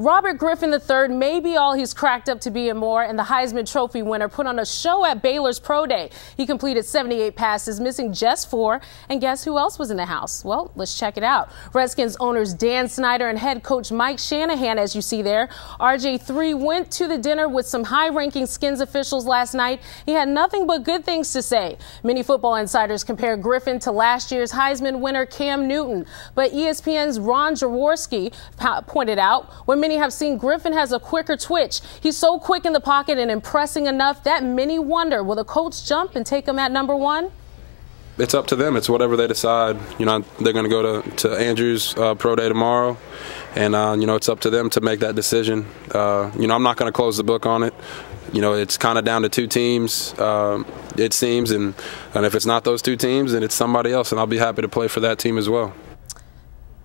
Robert Griffin III may be all he's cracked up to be and more, and the Heisman Trophy winner put on a show at Baylor's Pro Day. He completed 78 passes, missing just 4, and guess who else was in the house? Well, let's check it out. Redskins owners Dan Snyder and head coach Mike Shanahan, as you see there. RJ3 went to the dinner with some high-ranking Skins officials last night. He had nothing but good things to say. Many football insiders compare Griffin to last year's Heisman winner Cam Newton, but ESPN's Ron Jaworski pointed out when many have seen Griffin has a quicker twitch. He's so quick in the pocket and impressing enough that many wonder, will the coach jump and take him at number 1? It's up to them. It's whatever they decide. You know, they're going to go to Andrew's Pro Day tomorrow, and you know, it's up to them to make that decision. You know, I'm not going to close the book on it. You know, it's kind of down to 2 teams, it seems, and if it's not those 2 teams, then it's somebody else, and I'll be happy to play for that team as well.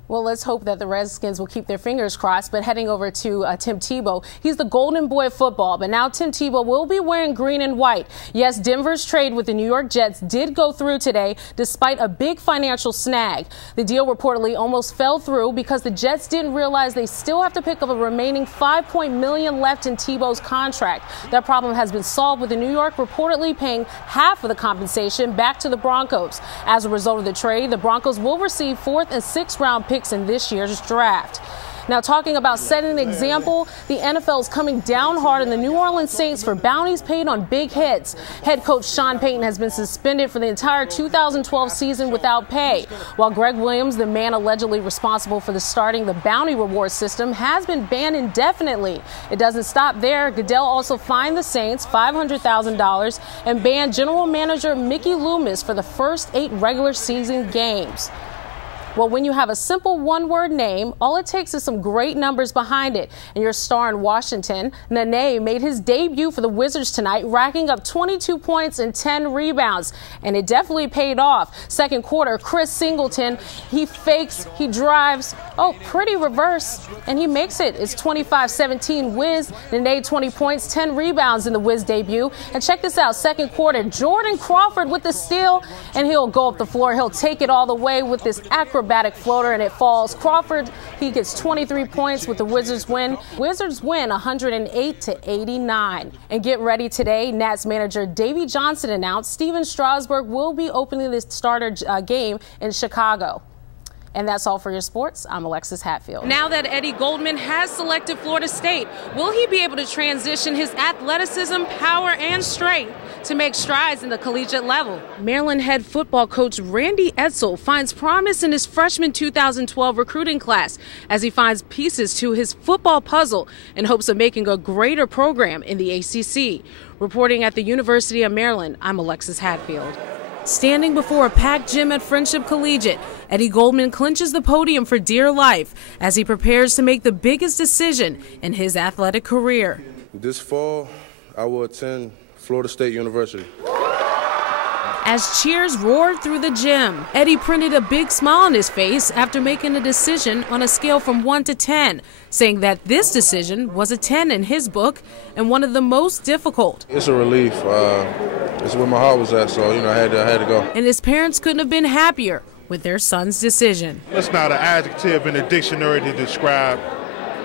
Well, let's hope that the Redskins will keep their fingers crossed. But heading over to Tim Tebow, he's the golden boy of football. But now Tim Tebow will be wearing green and white. Yes, Denver's trade with the New York Jets did go through today, despite a big financial snag. The deal reportedly almost fell through because the Jets didn't realize they still have to pick up a remaining $5 million left in Tebow's contract. That problem has been solved, with the New York reportedly paying half of the compensation back to the Broncos. As a result of the trade, the Broncos will receive 4th and 6th round picks in this year's draft. Now, talking about setting an example, the NFL is coming down hard on the New Orleans Saints for bounties paid on big hits. Head coach Sean Payton has been suspended for the entire 2012 season without pay, while Greg Williams, the man allegedly responsible for starting the bounty reward system, has been banned indefinitely. It doesn't stop there. Goodell also fined the Saints $500,000 and banned general manager Mickey Loomis for the first 8 regular season games. Well, when you have a simple one-word name, all it takes is some great numbers behind it. And your star in Washington, Nene, made his debut for the Wizards tonight, racking up 22 points and 10 rebounds. And it definitely paid off. Second quarter, Chris Singleton, he fakes, he drives, pretty reverse, and he makes it. It's 25-17 Wiz. Nene, 20 points, 10 rebounds in the Wiz debut. And check this out, second quarter, Jordan Crawford with the steal, and he'll go up the floor. He'll take it all the way with this acrobatic floater, and it falls. Crawford, he gets 23 points with the Wizards win. Wizards win 108-89. And get ready today, Nats manager Davey Johnson announced Steven Strasburg will be opening the starter game in Chicago. And that's all for your sports. I'm Alexis Hatfield. Now that Eddie Goldman has selected Florida State, will he be able to transition his athleticism, power, and strength to make strides in the collegiate level? Maryland head football coach Randy Edsall finds promise in his freshman 2012 recruiting class as he finds pieces to his football puzzle in hopes of making a greater program in the ACC. Reporting at the University of Maryland, I'm Alexis Hatfield. Standing before a packed gym at Friendship Collegiate, Eddie Goldman clinches the podium for dear life as he prepares to make the biggest decision in his athletic career. This fall, I will attend Florida State University. As cheers roared through the gym, Eddie printed a big smile on his face after making a decision on a scale from 1 to 10, saying that this decision was a 10 in his book and one of the most difficult. It's a relief. It's where my heart was at, so I had to go. And his parents couldn't have been happier with their son's decision. That's not an adjective in the dictionary to describe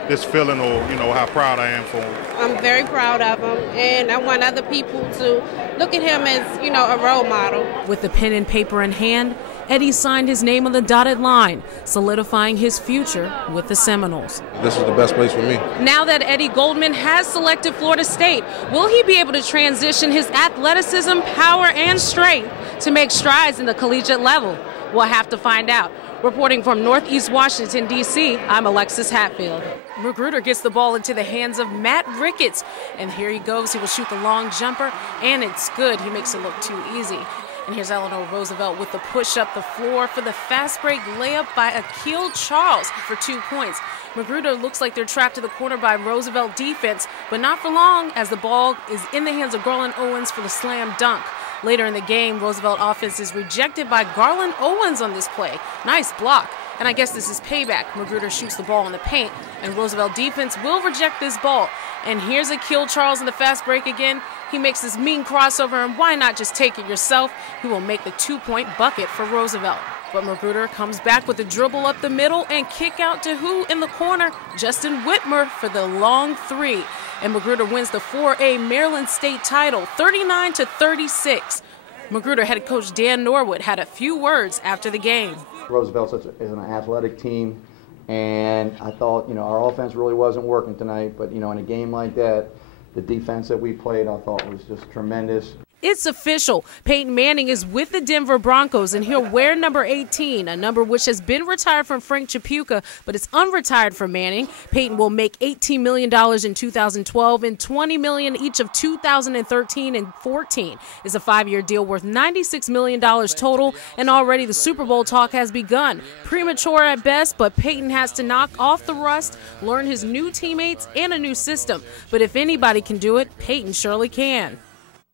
this feeling or, how proud I am for him. I'm very proud of him, and I want other people to look at him as, a role model. With the pen and paper in hand, Eddie signed his name on the dotted line, solidifying his future with the Seminoles. This is the best place for me. Now that Eddie Goldman has selected Florida State, will he be able to transition his athleticism, power, and strength to make strides in the collegiate level? We'll have to find out. Reporting from Northeast Washington, D.C., I'm Alexis Hatfield. Magruder gets the ball into the hands of Matt Ricketts, and here he goes. He will shoot the long jumper, and it's good. He makes it look too easy. And here's Eleanor Roosevelt with the push up the floor for the fast break layup by Akil Charles for 2 points. Magruder looks like they're trapped to the corner by Roosevelt defense, but not for long as the ball is in the hands of Garland Owens for the slam dunk. Later in the game, Roosevelt offense is rejected by Garland Owens on this play. Nice block. And I guess this is payback. Magruder shoots the ball in the paint, and Roosevelt defense will reject this ball. And here's Akil Charles in the fast break again. He makes this mean crossover, and why not just take it yourself? He will make the 2-point bucket for Roosevelt. But Magruder comes back with a dribble up the middle and kick out to who in the corner? Justin Whitmer for the long three. And Magruder wins the 4A Maryland State title, 39-36. Magruder head coach Dan Norwood had a few words after the game. Roosevelt is an athletic team, and I thought, our offense really wasn't working tonight, but, in a game like that, the defense that we played, I thought was just tremendous. It's official. Peyton Manning is with the Denver Broncos, and he'll wear number 18, a number which has been retired from Frank Chapuka, but it's unretired for Manning. Peyton will make $18 million in 2012 and $20 million each of 2013 and 14. It's a 5-year deal worth $96 million total, and already the Super Bowl talk has begun. Premature at best, but Peyton has to knock off the rust, learn his new teammates, and a new system. But if anybody can do it, Peyton surely can.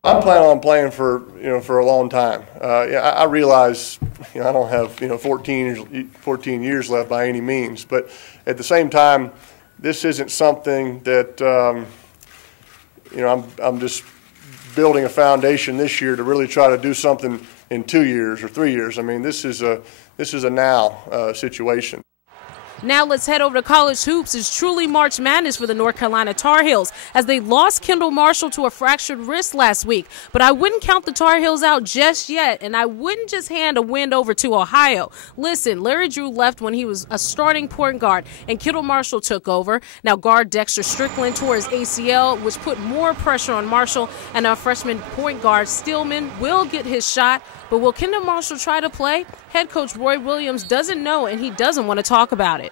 I'm planning on playing for a long time. I realize I don't have 14 years left by any means, but at the same time, this isn't something that I'm just building a foundation this year to really try to do something in 2 years or 3 years. I mean, this is a now situation. Now let's head over to college hoops. It's truly March Madness for the North Carolina Tar Heels as they lost Kendall Marshall to a fractured wrist last week. But I wouldn't count the Tar Heels out just yet, and I wouldn't just hand a win over to Ohio. Listen, Larry Drew left when he was a starting point guard, and Kendall Marshall took over. Now guard Dexter Strickland tore his ACL, which put more pressure on Marshall, and our freshman point guard Stillman will get his shot. But will Kendall Marshall try to play? Head coach Roy Williams doesn't know, and he doesn't want to talk about it.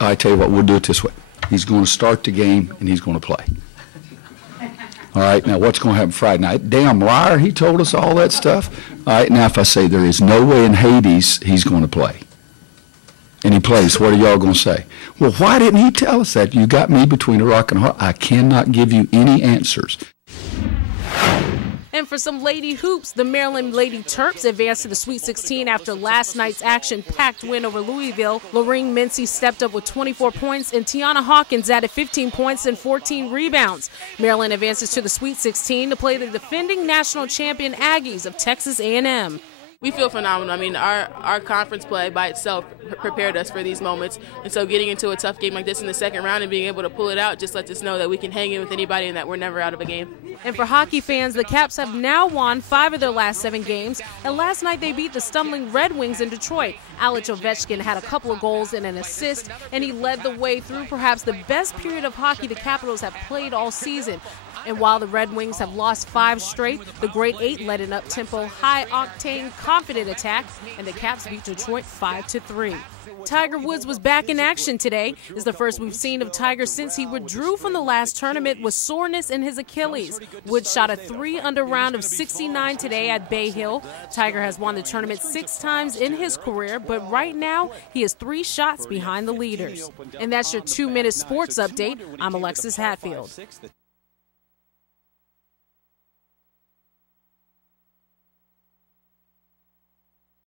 I tell you what, we'll do it this way. He's going to start the game, and he's going to play. All right, now what's going to happen Friday night? Damn liar, he told us all that stuff. All right, now if I say there is no way in Hades he's going to play, and he plays, what are y'all going to say? Well, why didn't he tell us that? You got me between a rock and a hard. I cannot give you any answers. And for some Lady Hoops, the Maryland Lady Terps advanced to the Sweet 16 after last night's action-packed win over Louisville. Lorene Mincy stepped up with 24 points, and Tiana Hawkins added 15 points and 14 rebounds. Maryland advances to the Sweet 16 to play the defending national champion Aggies of Texas A&M. We feel phenomenal. I mean, our conference play by itself prepared us for these moments. And so getting into a tough game like this in the second round and being able to pull it out just lets us know that we can hang in with anybody and that we're never out of a game. And for hockey fans, the Caps have now won 5 of their last 7 games. And last night they beat the stumbling Red Wings in Detroit. Alex Ovechkin had a couple of goals and an assist, and he led the way through perhaps the best period of hockey the Capitals have played all season. And while the Red Wings have lost 5 straight, the Great 8 led an up-tempo, high-octane, confident attack, and the Caps beat Detroit 5-3. Tiger Woods was back in action today. It's the first we've seen of Tiger since he withdrew from the last tournament with soreness in his Achilles. Woods shot a 3-under round of 69 today at Bay Hill. Tiger has won the tournament 6 times in his career, but right now he is 3 shots behind the leaders. And that's your 2-minute sports update. I'm Alexis Hatfield.